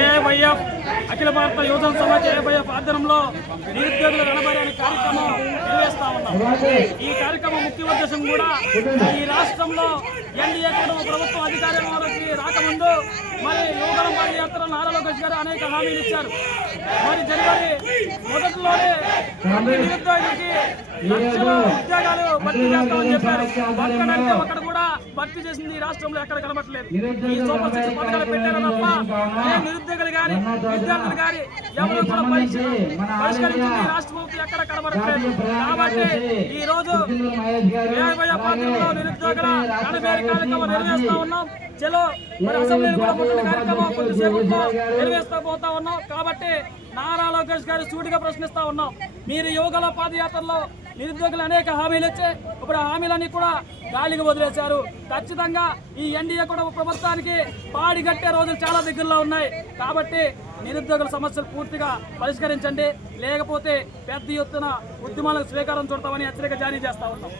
AIYF అఖిల భారత యువజన Samaj AIYF ఆధ్వర్యంలో నిరుద్యోగుల రణబడి అనే కార్యక్రమం నిర్వహిస్తా ఉన్నాం. ఈ కార్యక్రమం ముఖ్య ఉద్దేశం కూడా ఈ రాష్ట్రంలో ఎన్డీఏ కుటుంబ ప్రభుత్వం అధికారంలోకి రాకముందు మరి యువగలం పాదయాత్ర నారా లోకేష్ గారు అనేక హామీలు ఇచ్చారు. మరి జనవరి మొదటిలోనే నిరుద్యోగులకి ఉద్యోగాలు భర్తీ చేస్తామని చెప్పారు. ఒక్కడంటే ఒక్కడ కూడా భర్తీ చేసింది ఈ రాష్ట్రంలో ఎక్కడ కనబట్టలేదు ఈ సూపర్ సిక్స్ పథకాలు పెట్టారు తప్ప నిరుద్యోగులు కానీ విద్యార్థులు కానీ ఎవరు కూడా పరీక్ష పరిష్కరించింది రాష్ట్ర ప్రభుత్వం ఎక్కడ కనబడట్లేదు. కాబట్టి ఈ రోజు ఏభయ పాత్రలో నిరుద్యోగుల కార్యక్రమం నిర్వహిస్తా ఉన్నాం. చలో మరి అసెంబ్లీని కూడా ముట్టడి కార్యక్రమం కొద్దిసేపట్లో నిర్వహిస్తా పోతా ఉన్నాం. కాబట్టి నారా లోకేష్ గారు సూటిగా ప్రశ్నిస్తా ఉన్నాం. మీరు యువకుల పాదయాత్రలో నిరుద్యోగులు అనేక హామీలు ఇచ్చే ఇప్పుడు ఆ హామీలన్నీ కూడా గాలికి వదిలేశారు. ఖచ్చితంగా ఈ ఎన్డీఏ కూడా ప్రభుత్వానికి పాడి కట్టే రోజులు చాలా దగ్గరలో ఉన్నాయి. కాబట్టి నిరుద్యోగుల సమస్యలు పూర్తిగా పరిష్కరించండి. లేకపోతే పెద్ద ఎత్తున ఉద్యమాలకు శ్రీకారం చుడతామని హెచ్చరిక జారీ చేస్తా ఉన్నాం.